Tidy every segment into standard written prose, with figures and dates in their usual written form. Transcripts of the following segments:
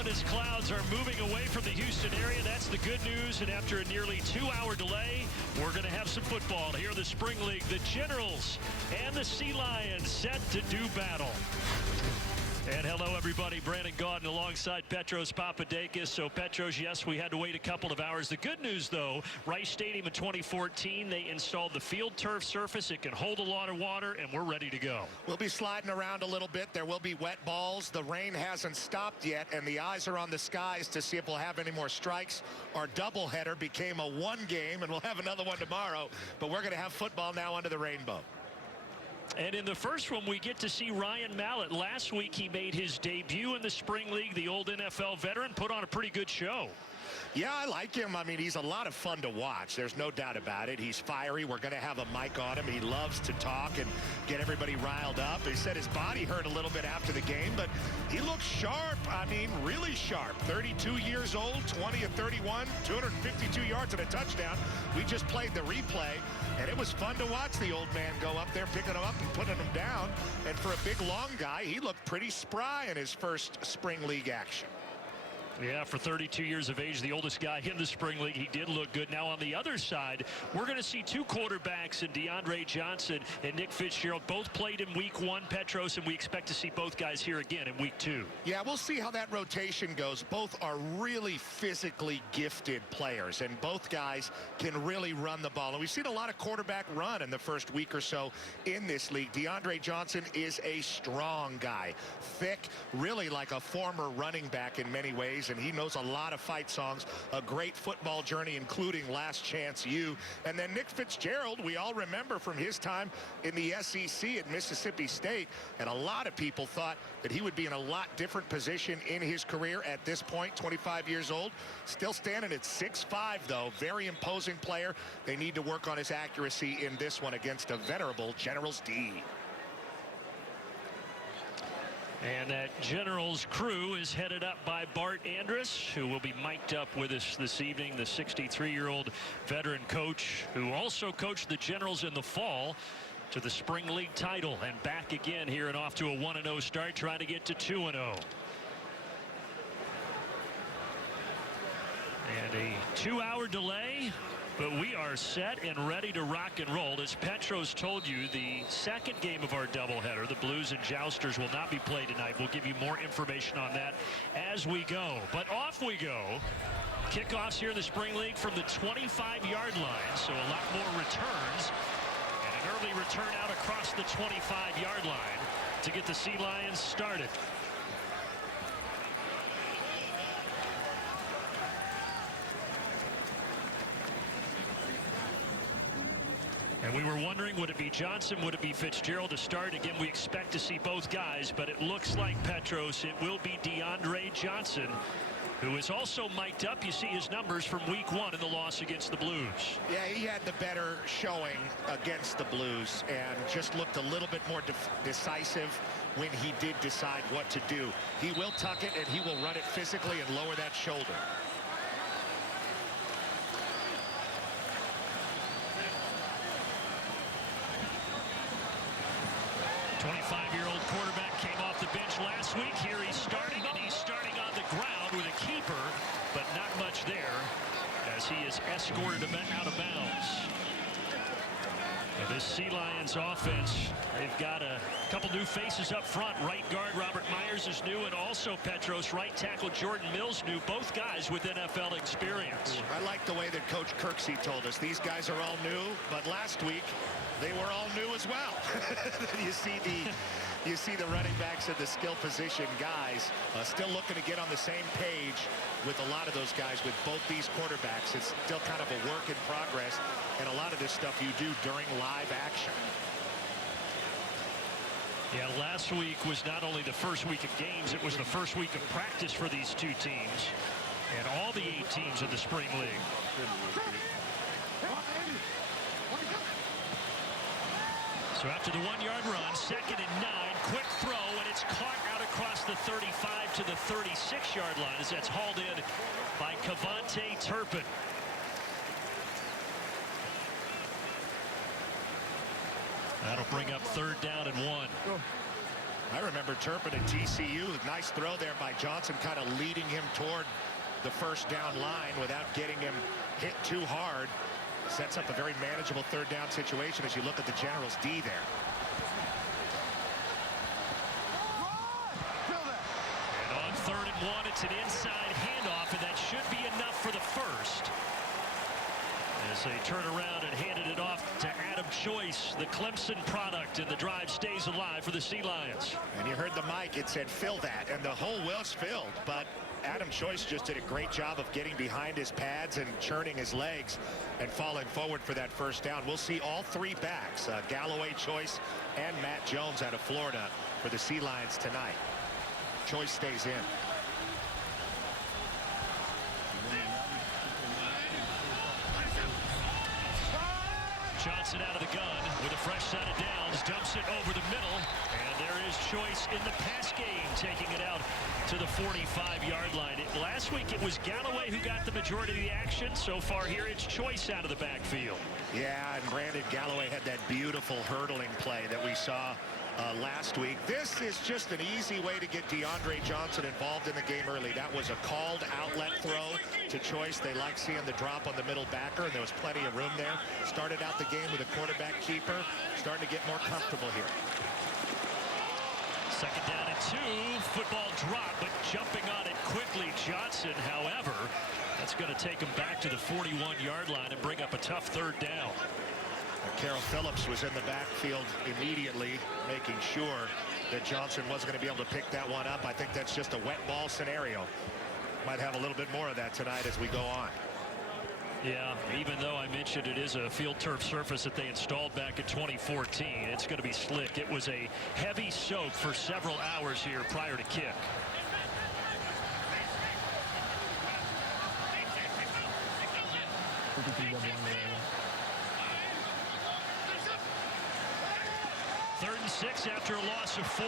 ominous clouds are moving away from the Houston area. That's the good news. And after a nearly 2-hour delay, we're going to have some football here in the Spring League. The Generals and the Sea Lions set to do battle. And hello, everybody. Brandon Gaudin alongside Petros Papadakis. So, Petros, yes, we had to wait a couple of hours. The good news, though, Rice Stadium in 2014, they installed the field turf surface. It can hold a lot of water, and we're ready to go. We'll be sliding around a little bit. There will be wet balls. The rain hasn't stopped yet, and the eyes are on the skies to see if we'll have any more strikes. Our doubleheader became a one game, and we'll have another one tomorrow. But we're going to have football now under the rainbow. And in the first one, we get to see Ryan Mallett. Last week, he made his debut in the Spring League. The old NFL veteran put on a pretty good show. Yeah, I like him. I mean, he's a lot of fun to watch. There's no doubt about it. He's fiery. We're going to have a mic on him. He loves to talk and get everybody riled up. He said his body hurt a little bit after the game, but he looks sharp. I mean, really sharp. 32 years old, 20 of 31, 252 yards and a touchdown. We just played the replay, and it was fun to watch the old man go up there, picking him up and putting him down. And for a big, long guy, he looked pretty spry in his first Spring League action. Yeah, for 32 years of age, the oldest guy in the Spring League, he did look good. Now on the other side, we're going to see two quarterbacks in DeAndre Johnson and Nick Fitzgerald. Both played in week 1, Petros, and we expect to see both guys here again in week 2. Yeah, we'll see how that rotation goes. Both are really physically gifted players, and both guys can really run the ball. And we've seen a lot of quarterback run in the first week or so in this league. DeAndre Johnson is a strong guy, thick, really like a former running back in many ways. And he knows a lot of fight songs, a great football journey, including Last Chance U. And then Nick Fitzgerald, we all remember from his time in the SEC at Mississippi State. And a lot of people thought that he would be in a lot different position in his career at this point, 25 years old. Still standing at 6'5", though. Very imposing player. They need to work on his accuracy in this one against a venerable Generals D. And that Generals crew is headed up by Bart Andrus, who will be mic'd up with us this evening, the 63-year-old veteran coach who also coached the Generals in the fall to the Spring League title, and back again here and off to a 1-0 start, trying to get to 2-0. And a 2-hour delay, but we are set and ready to rock and roll. As Petros told you, the second game of our doubleheader, the Blues and Jousters, will not be played tonight. We'll give you more information on that as we go. But off we go. Kickoffs here in the Spring League from the 25-yard line, so a lot more returns. And an early return out across the 25-yard line to get the Sea Lions started. And we were wondering, would it be Johnson, would it be Fitzgerald to start? Again, we expect to see both guys, but it looks like, Petros, it will be DeAndre Johnson, who is also mic'd up. You see his numbers from week 1 in the loss against the Blues. Yeah, he had the better showing against the Blues and just looked a little bit more decisive when he did decide what to do. He will tuck it, and he will run it physically and lower that shoulder. 25-year-old quarterback came off the bench last week. Here he's starting, and he's starting on the ground with a keeper, but not much there as he is escorted out of bounds. And this Sea Lions offense, they've got a couple new faces up front. Right guard Robert Myers is new, and also Petros, right tackle Jordan Mills new. Both guys with NFL experience. I like the way that Coach Kirksey told us these guys are all new, but last week they were all new as well. You see the running backs and the skill position guys still looking to get on the same page with a lot of those guys. With both these quarterbacks, it's still kind of a work in progress, and a lot of this stuff you do during live action. Yeah, last week was not only the first week of games, it was the first week of practice for these two teams and all the 8 teams of the Spring League. So after the 1-yard run, 2nd and 9, quick throw, and it's caught out across the 35 to the 36-yard line as that's hauled in by Cavante Turpin. That'll bring up 3rd down and 1. I remember Turpin at TCU. Nice throw there by Johnson, kind of leading him toward the first down line without getting him hit too hard. Sets up a very manageable third down situation as you look at the Generals D there. And on 3rd and 1, it's an inside handoff, and that should be enough for the first. As they turn around and handed it off to Adam Choice, the Clemson product, and the drive stays alive for the Sea Lions. And you heard the mic, it said fill that, and the hole was filled, but Adam Choice just did a great job of getting behind his pads and churning his legs and falling forward for that first down. We'll see all three backs, Galloway, Choice, and Matt Jones out of Florida for the Sea Lions tonight. Choice stays in. Johnson out of the gun with a fresh set of downs, dumps it over the middle, and there is Choice in the pass game, taking it out to the 45-yard line. Last week it was Galloway who got the majority of the action. So far here it's Choice out of the backfield. Yeah, and Brandon Galloway had that beautiful hurdling play that we saw last week. This is just an easy way to get DeAndre Johnson involved in the game early. That was a called outlet throw to Choice. They like seeing the drop on the middle backer, and there was plenty of room there. Started out the game with a quarterback keeper, starting to get more comfortable here. 2nd down and 2. Football drop, but jumping on it quickly. Johnson, however, that's going to take him back to the 41-yard line and bring up a tough 3rd down. Carroll Phillips was in the backfield immediately, making sure that Johnson wasn't going to be able to pick that one up. I think that's just a wet ball scenario. Might have a little bit more of that tonight as we go on. Yeah, even though I mentioned it is a field turf surface that they installed back in 2014, it's going to be slick. It was a heavy soak for several hours here prior to kick. Third and 6 after a loss of 4.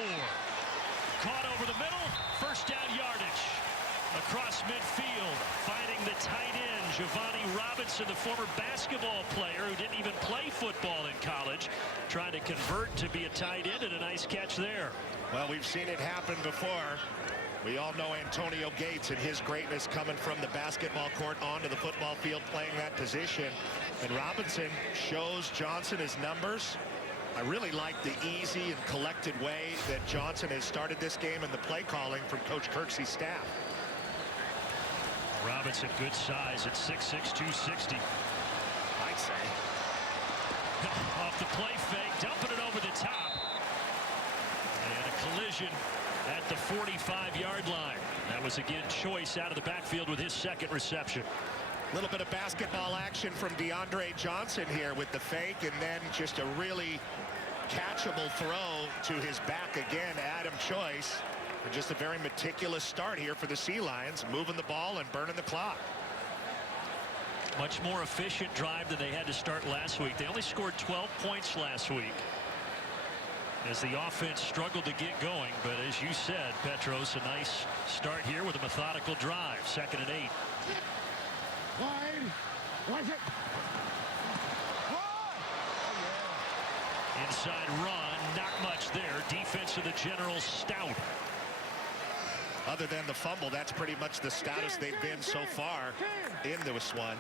Caught over the middle. First down yardage. Across midfield. Finding the tight end, Giovanni Robinson, the former basketball player who didn't even play football in college, trying to convert to be a tight end, and a nice catch there. Well, we've seen it happen before. We all know Antonio Gates and his greatness coming from the basketball court onto the football field playing that position. And Robinson shows Johnson his numbers. I really like the easy and collected way that Johnson has started this game and the play calling from Coach Kirksey's staff. Robinson, good size at 6'6", 260. I'd say. Off the play fake, dumping it over the top. And a collision at the 45-yard line. That was again Choice out of the backfield with his 2nd reception. A little bit of basketball action from DeAndre Johnson here with the fake, and then just a really catchable throw to his back again, Adam Choice. And just a very meticulous start here for the Sea Lions, moving the ball and burning the clock. Much more efficient drive than they had to start last week. They only scored 12 points last week as the offense struggled to get going. But as you said, Petros, a nice start here with a methodical drive. 2nd and 8. Inside run, not much there. Defense of the Generals stout. Other than the fumble, that's pretty much the stoutest they've been so far in this one.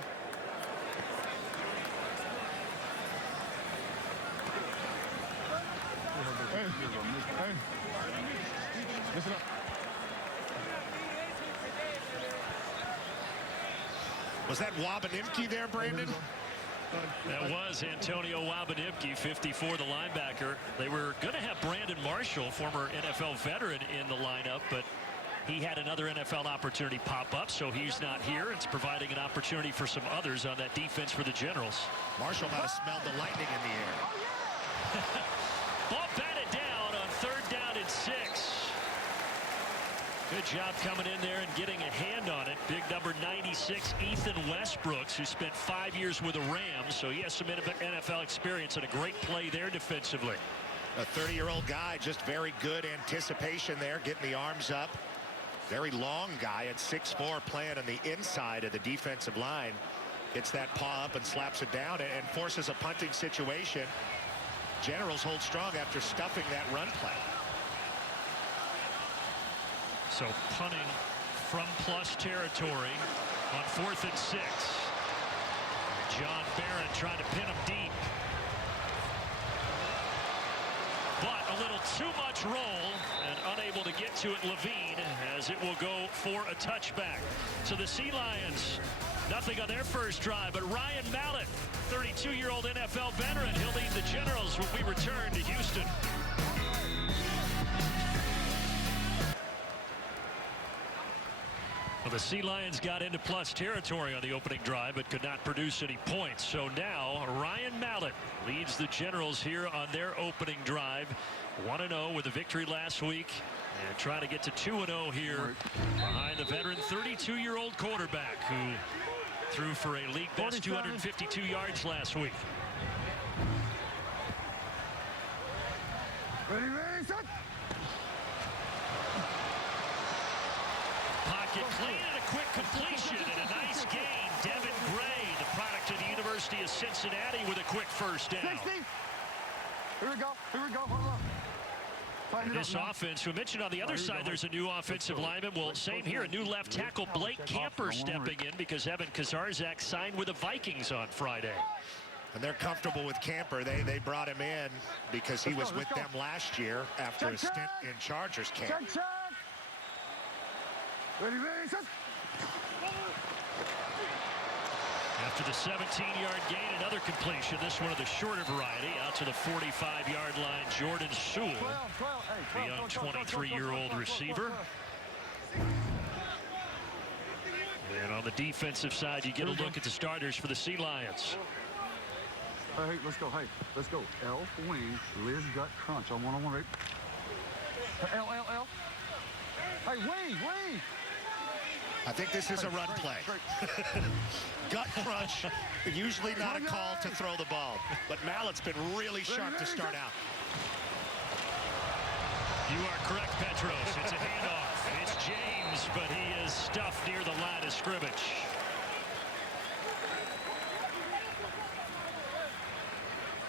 Listen up. Was that Wabanimki there, Brandon? That was Antonio Wabanimki, 54, the linebacker. They were going to have Brandon Marshall, former NFL veteran, in the lineup, but he had another NFL opportunity pop up, so he's not here. It's providing an opportunity for some others on that defense for the Generals. Marshall might have smelled the lightning in the air. Ball batted down on 3rd down and 6. Good job coming in there and getting a hand on it. Big number 96, Ethan Westbrooks, who spent 5 years with the Rams, so he has some NFL experience and a great play there defensively. A 30-year-old guy, just very good anticipation there, getting the arms up. Very long guy at 6'4", playing on the inside of the defensive line. Gets that paw up and slaps it down and forces a punting situation. Generals hold strong after stuffing that run play. So punting from plus territory on 4th and 6. John Barron trying to pin him deep. But a little too much roll and unable to get to it, Levine, as it will go for a touchback. So the Sea Lions, nothing on their first drive, but Ryan Mallett, 32-year-old NFL veteran, he'll lead the Generals when we return to Houston. Well, the Sea Lions got into plus territory on the opening drive, but could not produce any points. So now Ryan Mallett leads the Generals here on their opening drive. 1-0 with a victory last week, and trying to get to 2-0 here behind the veteran 32-year-old quarterback who threw for a league best 252 yards last week. Ready, set. Pocket clean and a quick completion and a nice gain. Devin Gray, the product of the University of Cincinnati, with a quick first down. 60. Here we go. Hold on. This offense, we mentioned on the other side, there's a new offensive lineman. Well, same here, a new left tackle, Blake Camper, stepping in because Evan Kazarzak signed with the Vikings on Friday. And they're comfortable with Camper. They brought him in because he was with them last year after a stint in Chargers camp. Check. Ready, set. After the 17-yard gain, another completion. This one of the shorter variety, out to the 45-yard line. Jordan Sewell, the young 23-year-old receiver. And on the defensive side, you get a look at the starters for the Sea Lions. Hey, let's go. L, wing, Liz, gut, crunch on one-on-one. Right? L. Hey, wing. I think this is a run play. Gut crunch, usually not a call to throw the ball, but Mallett's been really sharp to start out. You are correct, Petros. It's a handoff. It's James, but he is stuffed near the line of scrimmage.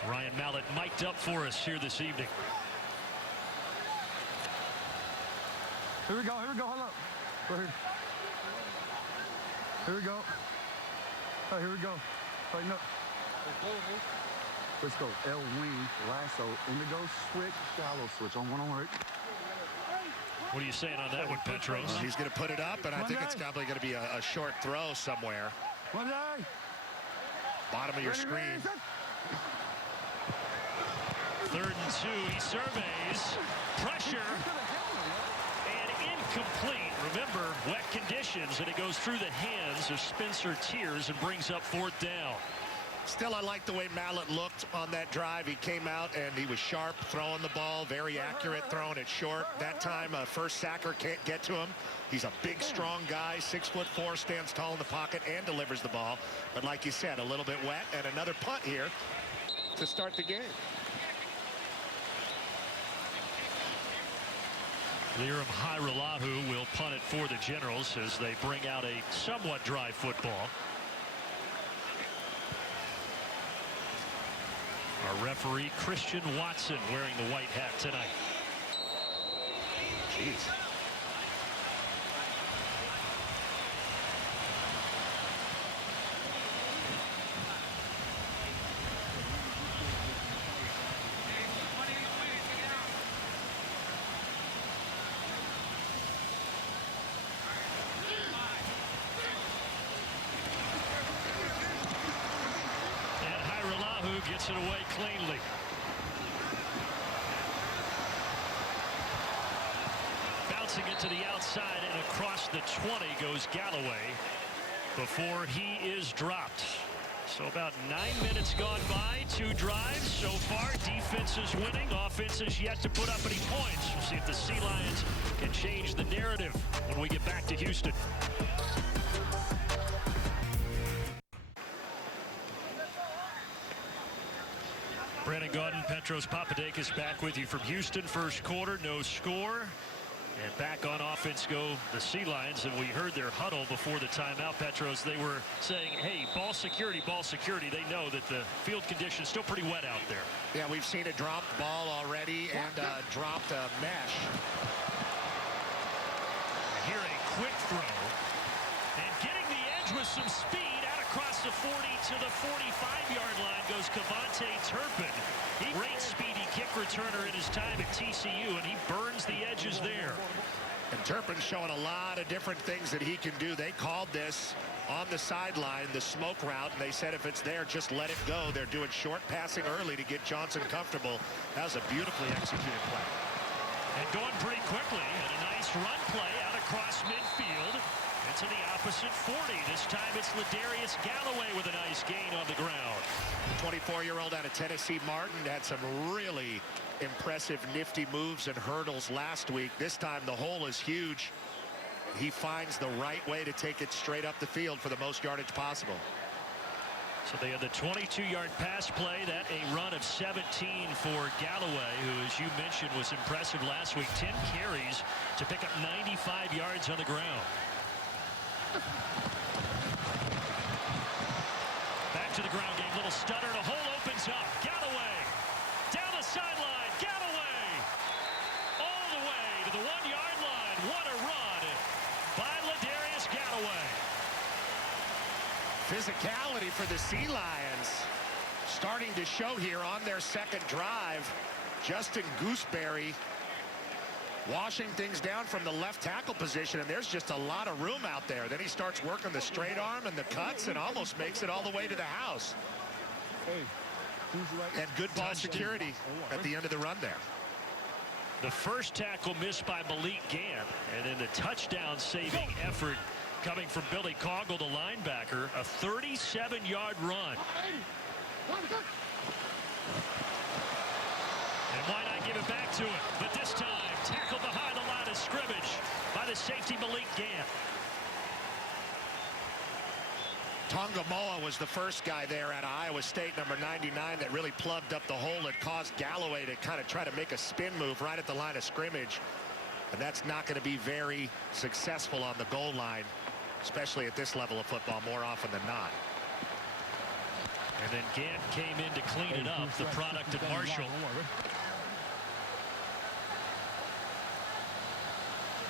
Ryan Mallett mic'd up for us here this evening. Here we go. Hold up. Right here. Here we go. Oh, here we go. Tighten up. Let's go. L, wing, lasso, indigo, switch, shallow switch on one-on-one. Right? What are you saying on that one, Petros? He's going to put it up, and I think it's probably going to be a short throw somewhere. Bottom of your screen. 3rd and 2. He surveys. Pressure. Incomplete. Remember, wet conditions, and it goes through the hands of Spencer Tears and brings up 4th down. Still, I like the way Mallett looked on that drive. He came out and he was sharp throwing the ball, very accurate, throwing it short. That time, first sacker can't get to him. He's a big, strong guy, 6'4", stands tall in the pocket and delivers the ball. But like you said, a little bit wet, and another punt here to start the game. Liram Hajrullahu will punt it for the Generals as they bring out a somewhat dry football. Our referee, Christian Watson, wearing the white hat tonight. Jeez. Gets it away cleanly. Bouncing it to the outside and across the 20 goes Galloway before he is dropped. So about 9 minutes gone by, 2 drives so far. Defense is winning, offense is yet to put up any points. We'll see if the Sea Lions can change the narrative when we get back to Houston. Brandon Gaudin, Petros Papadakis back with you from Houston. First quarter, no score. And back on offense go the Sea Lions. And we heard their huddle before the timeout, Petros. They were saying, hey, ball security, ball security. They know that the field conditions still pretty wet out there. Yeah, we've seen a dropped ball already and dropped a mesh. quick throw. And getting the edge with some speed out across the 40 to the 45-yard line goes Cavante Turpin. Great speedy kick returner in his time at TCU, and he burns the edges there. And Turpin's showing a lot of different things that he can do. They called this on the sideline, the smoke route, and they said if it's there, just let it go. They're doing short passing early to get Johnson comfortable. That was a beautifully executed play. And going pretty quickly, and a nice run play out across midfield. Into the opposite 40. This time it's Ladarius Galloway with a nice gain on the ground. 24-year-old out of Tennessee, Martin, had some really impressive, nifty moves and hurdles last week. This time the hole is huge. He finds the right way to take it straight up the field for the most yardage possible. So they had the 22-yard pass play, that a run of 17 for Galloway, who, as you mentioned, was impressive last week. 10 carries to pick up 95 yards on the ground. Back to the ground game. Little stutter. The hole opens up. Galloway down the sideline. Galloway all the way to the 1-yard line. What a run by Ladarius Galloway. Physicality for the Sea Lions starting to show here on their second drive. Justin Gooseberry washing things down from the left tackle position, and there's just a lot of room out there. Then he starts working the straight arm and the cuts and almost makes it all the way to the house. And good ball security at the end of the run there. The first tackle missed by Malik Gant, and then the touchdown saving effort coming from Billy Coggle, the linebacker. A 37-yard run. And why not give it back to him? But this time, tackled behind the line of scrimmage by the safety Malik Gant. Tonga Moa was the first guy there at Iowa State, number 99, that really plugged up the hole. It caused Galloway to kind of try to make a spin move right at the line of scrimmage. And that's not going to be very successful on the goal line, especially at this level of football more often than not. And then Gant came in to clean it up, the product of Marshall.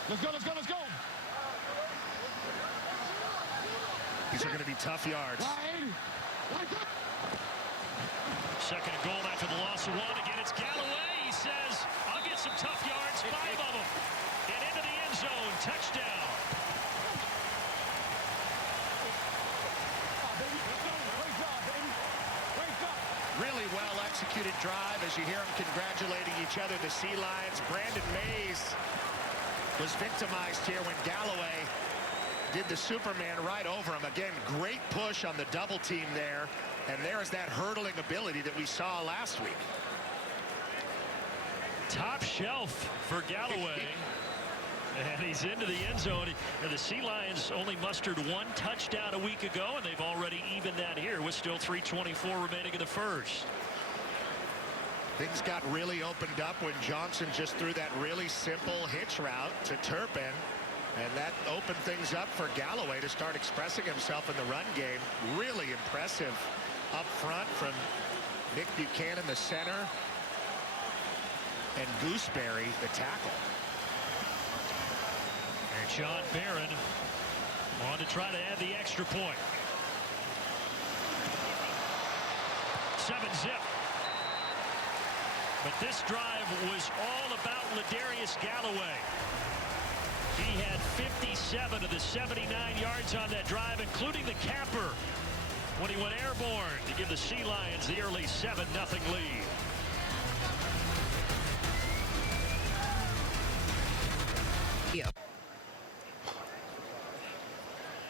Let's go, let's go, let's go. These are going to be tough yards. Second and goal after the loss of one. Again, it's Galloway. He says, I'll get some tough yards, 5 of them. And into the end zone. Touchdown. Really well executed drive as you hear them congratulating each other, the Sea Lions. Brandon Mays was victimized here when Galloway did the Superman right over him. Again, great push on the double team there. And there's that hurdling ability that we saw last week. Top shelf for Galloway. And he's into the end zone. And the Sea Lions only mustered 1 touchdown a week ago, and they've already evened that here with still 3:24 remaining in the first. Things got really opened up when Johnson just threw that really simple hitch route to Turpin. And that opened things up for Galloway to start expressing himself in the run game. Really impressive up front from Nick Buchanan, the center, and Gooseberry, the tackle. And John Barron wanted to try to add the extra point. 7-zip. But this drive was all about Ladarius Galloway. He had 57 of the 79 yards on that drive, including the capper when he went airborne to give the Sea Lions the early 7-0 lead. Yeah.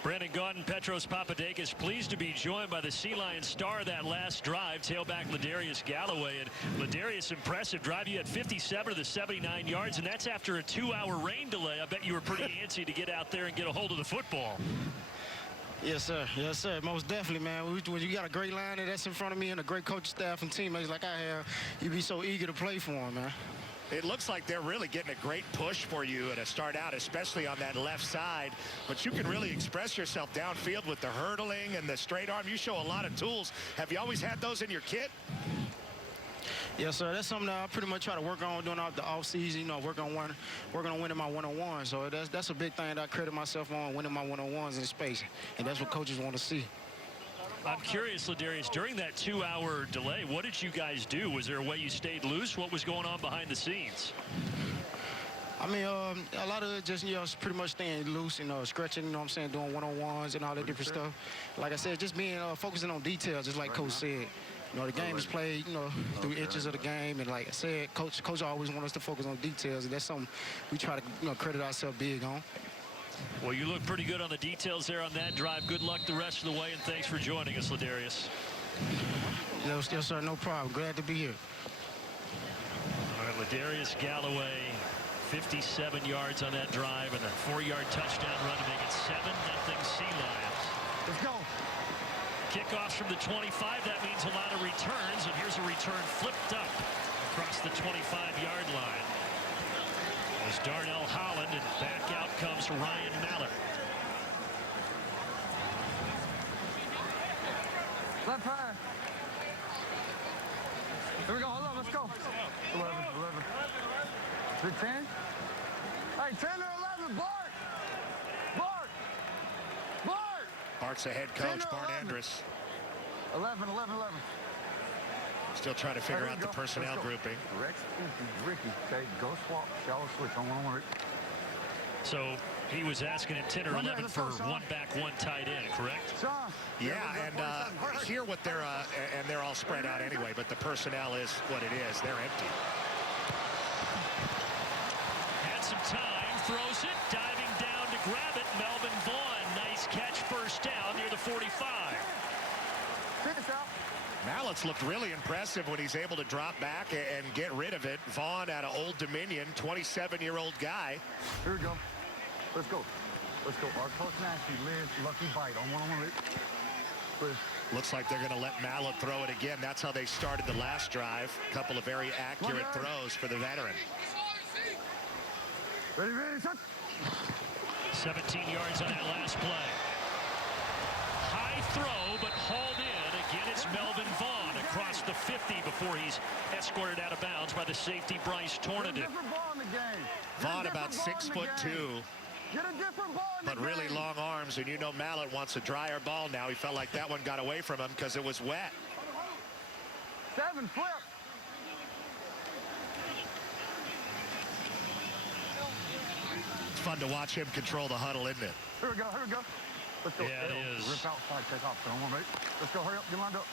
Brandon Gaudin, Petros Papadakis, pleased to be joined by the Sea Lions star of that last drive, tailback Ladarius Galloway. And Ladarius, impressive drive. You had 57 of the 79 yards, and that's after a 2-hour rain delay. I bet you were pretty antsy to get out there and get a hold of the football. Yes, sir. Yes, sir. Most definitely, man. When you got a great liner that's in front of me and a great coach staff and teammates like I have, you be so eager to play for them, man. It looks like they're really getting a great push for you to start out, especially on that left side. But you can really express yourself downfield with the hurdling and the straight arm. You show a lot of tools. Have you always had those in your kit? Yes, sir. That's something that I pretty much try to work on during the off season. You know, working on winning my one-on-one. So that's a big thing that I credit myself on, winning my one-on-ones in space, and that's what coaches want to see. I'm curious, Ladarius, during that 2-hour delay, what did you guys do? Was there a way you stayed loose? What was going on behind the scenes? I mean, a lot of it just, you know, pretty much staying loose, you know, stretching, you know what I'm saying, doing one-on-ones and all that different stuff. Like I said, just being focusing on details, just like Coach said. You know, the game is played, you know, through inches of the game. And like I said, Coach always wants us to focus on details. And that's something we try to, you know, credit ourselves big on. Well, you look pretty good on the details there on that drive. Good luck the rest of the way, and thanks for joining us, Ladarius. Yes, sir, no problem. Glad to be here. All right, Ladarius Galloway, 57 yards on that drive and a 4-yard touchdown run to make it 7-0 Sea Lions. Let's go. Kickoffs from the 25. That means a lot of returns, and here's a return flipped up across the 25-yard line. As Darnell Holland, and back out comes Ryan Mallett. Left hand. Here we go. Hold on. Let's go. 11. Is it 10? Hey, 10 or 11. Bart. Bart's the head coach, Bart Andrus. 11. Still trying to figure out the personnel grouping. Rex, Ricky, okay, go swap, shallow switch on 1-on-1. So he was asking him 10 or 11 for one back, one tight end, correct? Yeah, and here what they're and they're all spread out anyway, but the personnel is what it is. They're empty. Had some time, throws it, diving down to grab it. Melvin Vaughn, nice catch, first down near the 45. Finish out. Mallett's looked really impressive when he's able to drop back and get rid of it. Vaughn out of Old Dominion, 27-year-old guy. Here we go. Let's go. Our coach Nasty, Liz, lucky bite on 1-on-1. Liz. Looks like they're going to let Mallett throw it again. That's how they started the last drive. A couple of very accurate throws for the veteran. Ready, set. 17 yards on that last play. High throw, but hauled in. Again, it's Melvin Vaughn across the 50 before he's escorted out of bounds by the safety Bryce Tornadon. Vaughn about 6'2", Get a different ball in the but really game. long arms, and you know Mallett wants a drier ball now. He felt like that one got away from him because it was wet. 7 flip. It's fun to watch him control the huddle, isn't it? Here we go. Let's go. Yeah, it is. Rip outside, take off. Let's go, hurry up, get lined up.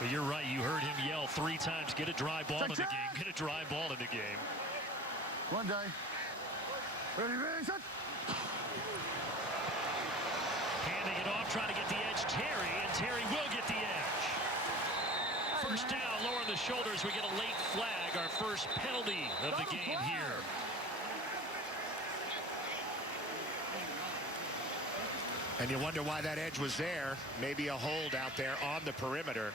But you're right, you heard him yell 3 times, get a dry ball in the game, get a dry ball in the game. One day. Ready, set. Handing it off, trying to get the edge, Terry, and Terry will get the edge. First down, lower the shoulders, we get a late flag, our first penalty of the game here. And you wonder why that edge was there. Maybe a hold out there on the perimeter.